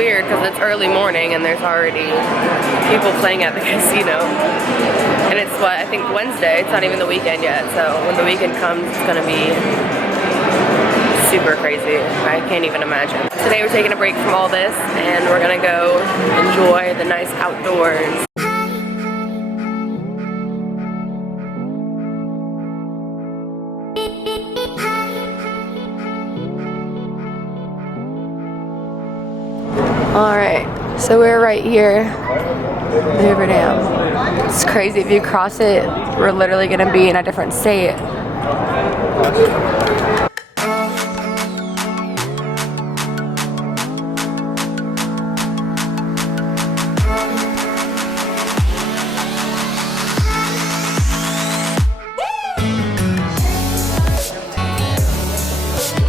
weird because it's early morning and there's already people playing at the casino. And it's what, I think Wednesday, it's not even the weekend yet, so when the weekend comes it's gonna be super crazy. I can't even imagine. Today we're taking a break from all this and we're gonna go enjoy the nice outdoors. Alright, so we're right here, the Hoover Dam. It's crazy, if you cross it, we're literally gonna be in a different state.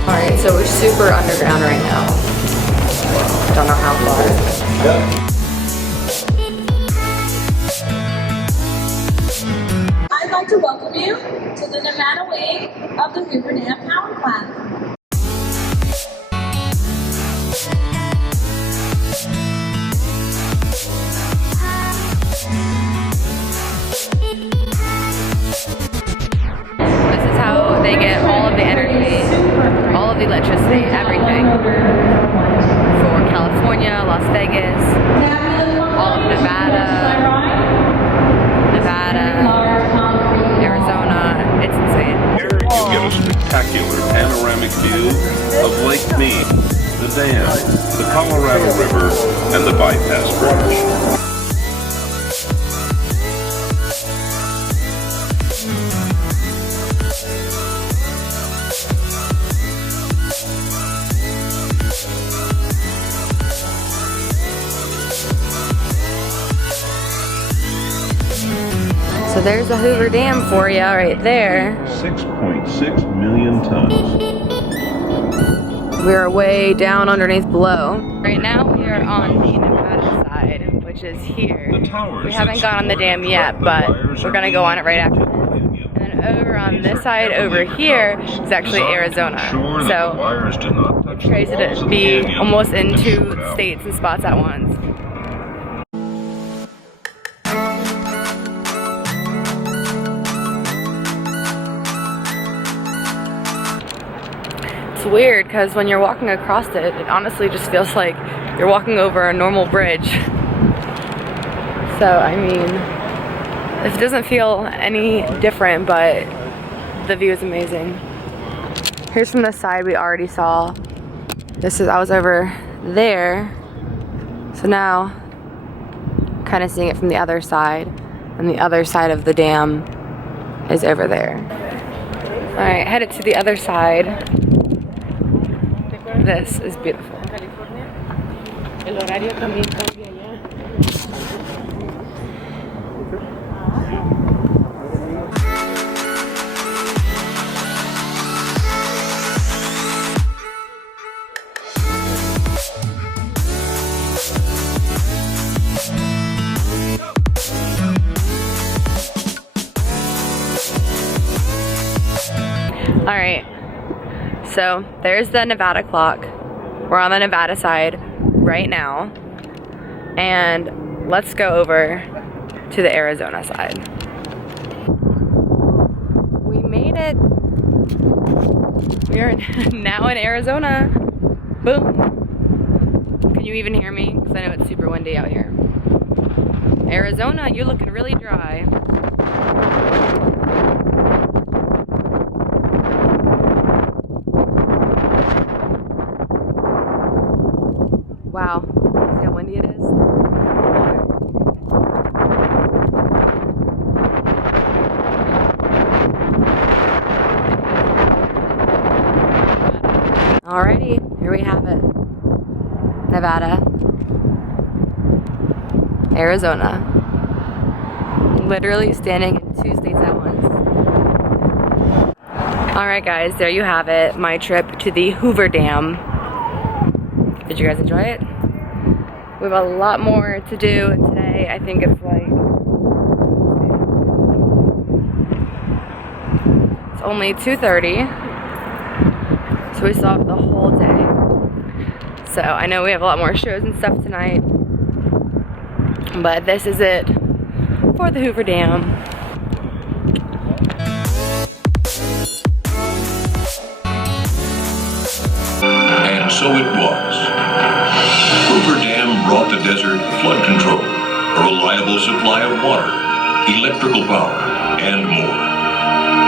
Alright, so we're super underground right now. Don't know how far. I'd like to welcome you to the Nevada wing of the Hoover Dam Power Plant. This is how they get all of the energy, all of the electricity, everything. For California, Las Vegas, all of Nevada, Arizona, it's insane. Here you get a spectacular panoramic view of Lake Mead, the dam, the Colorado River, and the bypass bridge. So there's the Hoover Dam for you right there. 6.6 million tons. We are way down underneath below. Right now we are on the Nevada side, which is here. We haven't gone on the dam yet, but we're gonna go on it right after this. And then over on this side over here is actually Arizona. So it's crazy to be almost in two states and spots at once. It's weird because when you're walking across it, it honestly just feels like you're walking over a normal bridge. So, I mean, it doesn't feel any different, but the view is amazing. Here's from the side we already saw. I was over there. So now, kind of seeing it from the other side. And the other side of the dam is over there. Alright, headed to the other side. This is beautiful. Alright, so there's the Nevada clock. We're on the Nevada side right now. And let's go over to the Arizona side. We made it. We are now in Arizona. Boom. Can you even hear me? Because I know it's super windy out here. Arizona, you're looking really dry. Wow, see how windy it is? Alrighty, here we have it. Nevada, Arizona. Literally standing in two states at once. Alright guys, there you have it. My trip to the Hoover Dam. Did you guys enjoy it? We have a lot more to do today. I think it's like, it's only 2:30, so we still have the whole day. So I know we have a lot more shows and stuff tonight, but this is it for the Hoover Dam. And so it was. Hoover Dam brought the desert flood control, a reliable supply of water, electrical power, and more.